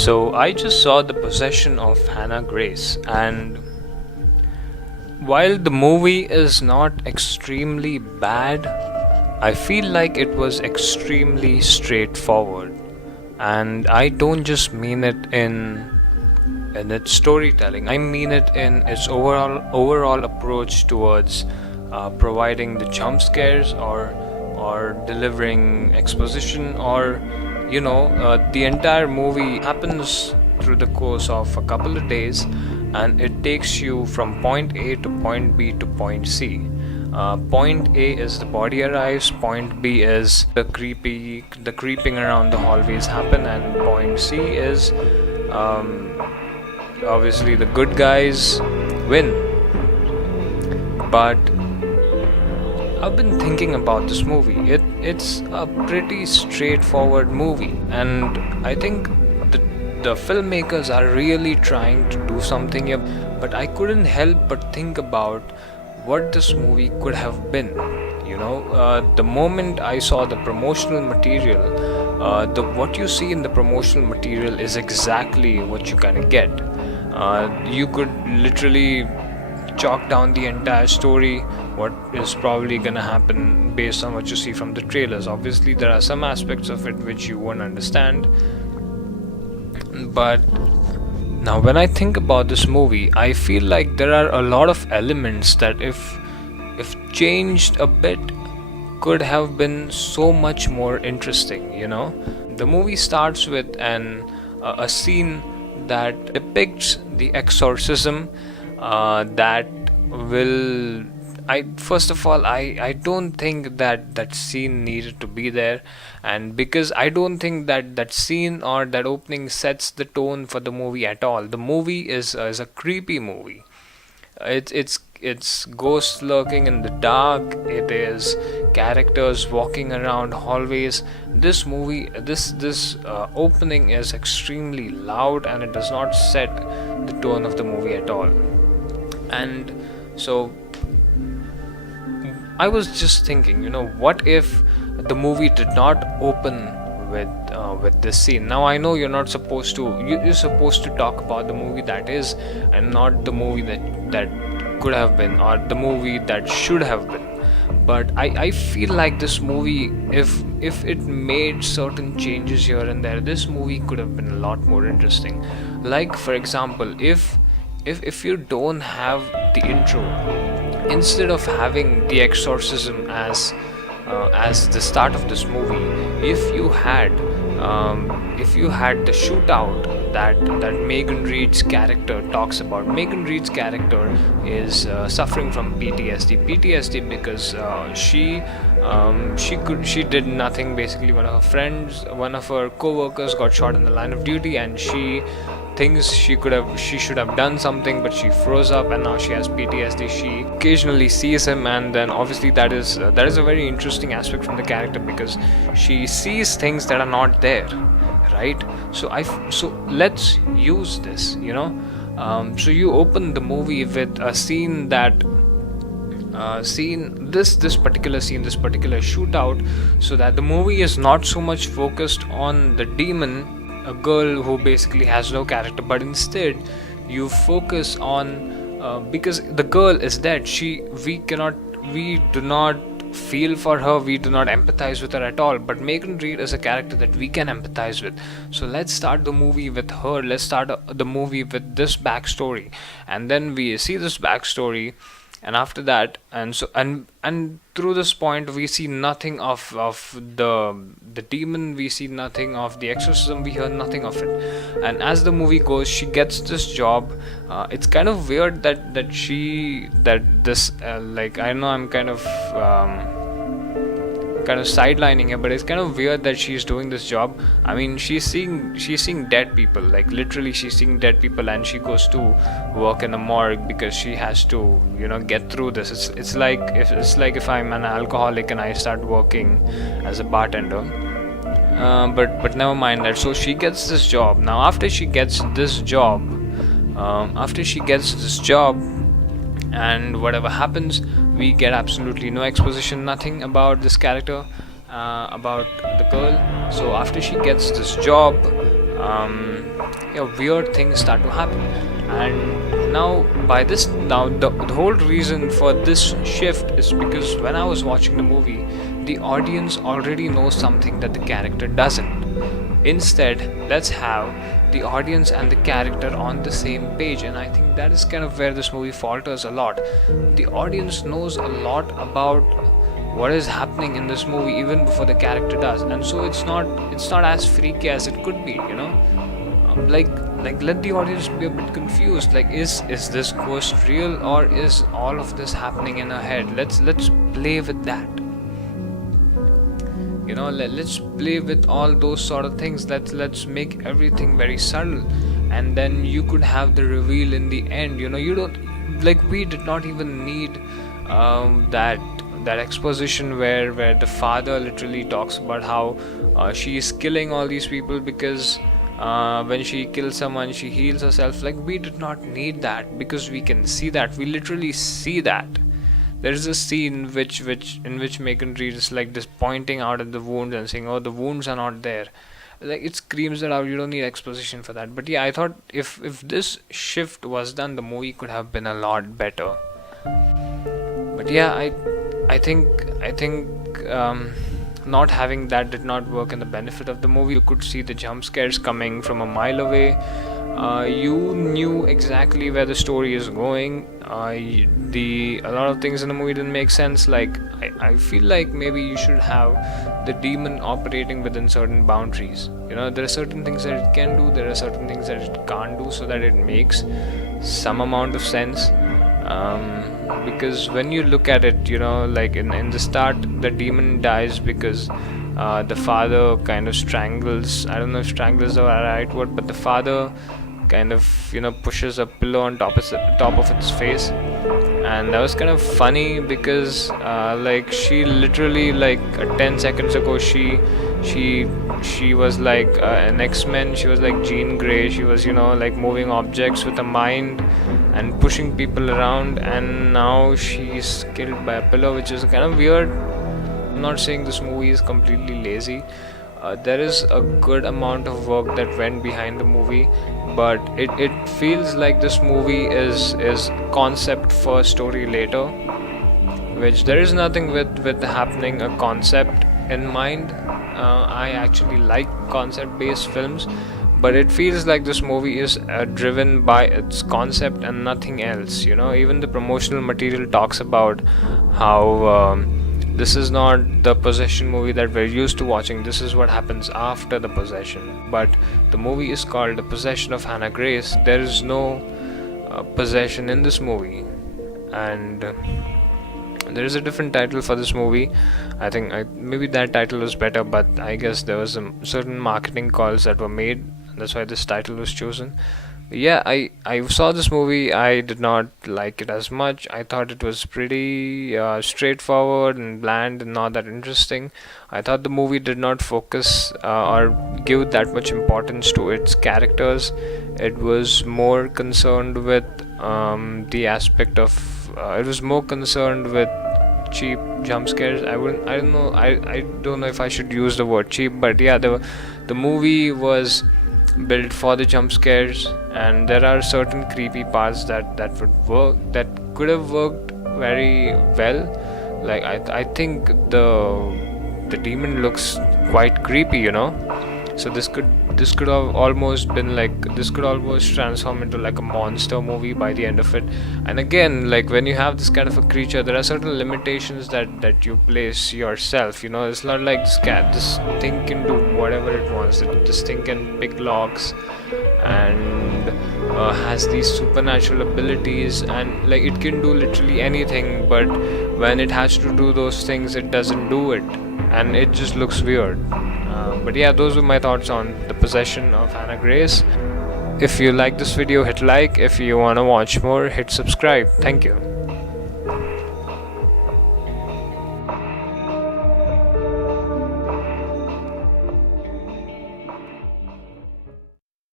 So I just saw The Possession of Hannah Grace, and while the movie is not extremely bad, I feel like it was extremely straightforward. And I don't just mean it in its storytelling. I mean it in its overall approach towards providing the jump scares or delivering exposition, or the entire movie happens through the course of a couple of days, and it takes you from point A to point B to point C. Point A is the body arrives, point B is the creeping around the hallways happen, and point C is obviously the good guys win. But I've been thinking about this movie. It's a pretty straightforward movie, and I think the filmmakers are really trying to do something here. But I couldn't help but think about what this movie could have been. The moment I saw the promotional material, the what you see in the promotional material is exactly what you kind of get. You could literally chalk down the entire story, what is probably gonna happen based on what you see from the trailers. Obviously, there are some aspects of it which you won't understand, but now when I think about this movie, I feel like there are a lot of elements that if changed a bit could have been so much more interesting. The movie starts with a scene that depicts the exorcism that will I first of all I don't think that scene needed to be there, and because I don't think that scene or that opening sets the tone for the movie at all. The movie is a creepy movie. It's ghosts lurking in the dark. It is characters walking around hallways. This opening is extremely loud, and it does not set the tone of the movie at all. And so I was just thinking, what if the movie did not open with this scene? Now I know you're not supposed to. You're supposed to talk about the movie that is, and not the movie that could have been, or the movie that should have been. But I feel like this movie, if it made certain changes here and there, this movie could have been a lot more interesting. Like, for example, if you don't have the intro, instead of having the exorcism as the start of this movie, if you had the shootout that Megan Reed's character talks about. Megan Reed's character is suffering from PTSD because she did nothing. Basically, one of her co-workers got shot in the line of duty, and she thinks she should have done something, but she froze up, and now she has PTSD. She occasionally sees him, and then obviously that is a very interesting aspect from the character, because she sees things that are not there, right? So let's use this. So you open the movie with a scene this particular shootout, so that the movie is not so much focused on the demon, a girl who basically has no character, but instead you focus on because the girl is dead. We do not feel for her, we do not empathize with her at all, but Megan Reed is a character that we can empathize with. So let's start the movie with her. Let's start the movie with this backstory, and then we see this backstory, and after that, and through this point we see nothing of the demon, we see nothing of the exorcism, we hear nothing of it. And as the movie goes, she gets this job. It's kind of weird that this like, I know I'm kind of sidelining here, but it's kind of weird that she's doing this job. I mean, she's seeing dead people, like literally she's seeing dead people, and she goes to work in a morgue because she has to get through this. It's like if I'm an alcoholic and I start working as a bartender. But never mind that. So she gets this job. Now after she gets this job, and whatever happens, we get absolutely no exposition, nothing about this character, about the girl. So after she gets this job, weird things start to happen. And now the whole reason for this shift is because when I was watching the movie, the audience already knows something that the character doesn't. Instead, let's have the audience and the character on the same page, and I think that is kind of where this movie falters a lot. The audience knows a lot about what is happening in this movie even before the character does, and so it's not as freaky as it could be, like let the audience be a bit confused, like is this ghost real, or is all of this happening in her head? Let's play with that. Let's play with all those sort of things. Let's make everything very subtle, and then you could have the reveal in the end. You don't, like, we did not even need that exposition where the father literally talks about how she is killing all these people because when she kills someone she heals herself. Like, we did not need that, because we can see that, we literally see that. There is a scene in which Megan Reed is like this, pointing out at the wounds and saying, "Oh, the wounds are not there." Like, it screams that out. You don't need exposition for that. But yeah, I thought if this shift was done, the movie could have been a lot better. But yeah, I think not having that did not work in the benefit of the movie. You could see the jump scares coming from a mile away. You knew exactly where the story is going. A lot of things in the movie didn't make sense. Like, I feel like maybe you should have the demon operating within certain boundaries. There are certain things that it can do, there are certain things that it can't do, so that it makes some amount of sense. Because when you look at it, like in the start, the demon dies because the father kind of strangles. I don't know if strangles is the right word, but the father kind of pushes a pillow on top of its face, and that was kind of funny because like, she literally, like, 10 seconds ago she was like an X-Men. She was like Jean Grey. She was like moving objects with a mind and pushing people around, and now she's killed by a pillow, which is kind of weird. I'm not saying this movie is completely lazy. There is a good amount of work that went behind the movie, but it feels like this movie is concept first, story later, which there is nothing with happening a concept in mind. I actually like concept based films, but it feels like this movie is driven by its concept and nothing else. Even the promotional material talks about how this is not the possession movie that we're used to watching. This is what happens after the possession. But the movie is called The Possession of Hannah Grace. There is no possession in this movie, and there is a different title for this movie. I think maybe that title was better, but I guess there was some certain marketing calls that were made. That's why this title was chosen. Yeah, I saw this movie. I did not like it as much. I thought it was pretty straightforward and bland and not that interesting. I thought the movie did not focus or give that much importance to its characters. It was more concerned with the aspect of it was more concerned with cheap jump scares. I don't know if I should use the word cheap, but yeah, the movie was built for the jump scares, and there are certain creepy parts that would work, that could have worked very well. Like, I think the demon looks quite creepy, so this could have almost been like, this could almost transform into like a monster movie by the end of it. And again, like, when you have this kind of a creature, there are certain limitations that you place yourself. It's not like this thing can do whatever it wants. This thing can pick locks and has these supernatural abilities, and like, it can do literally anything, but when it has to do those things, it doesn't do it, and it just looks weird. But yeah, those were my thoughts on The Possession of Hannah Grace. If you like this video, hit like. If you want to watch more, hit subscribe. Thank you.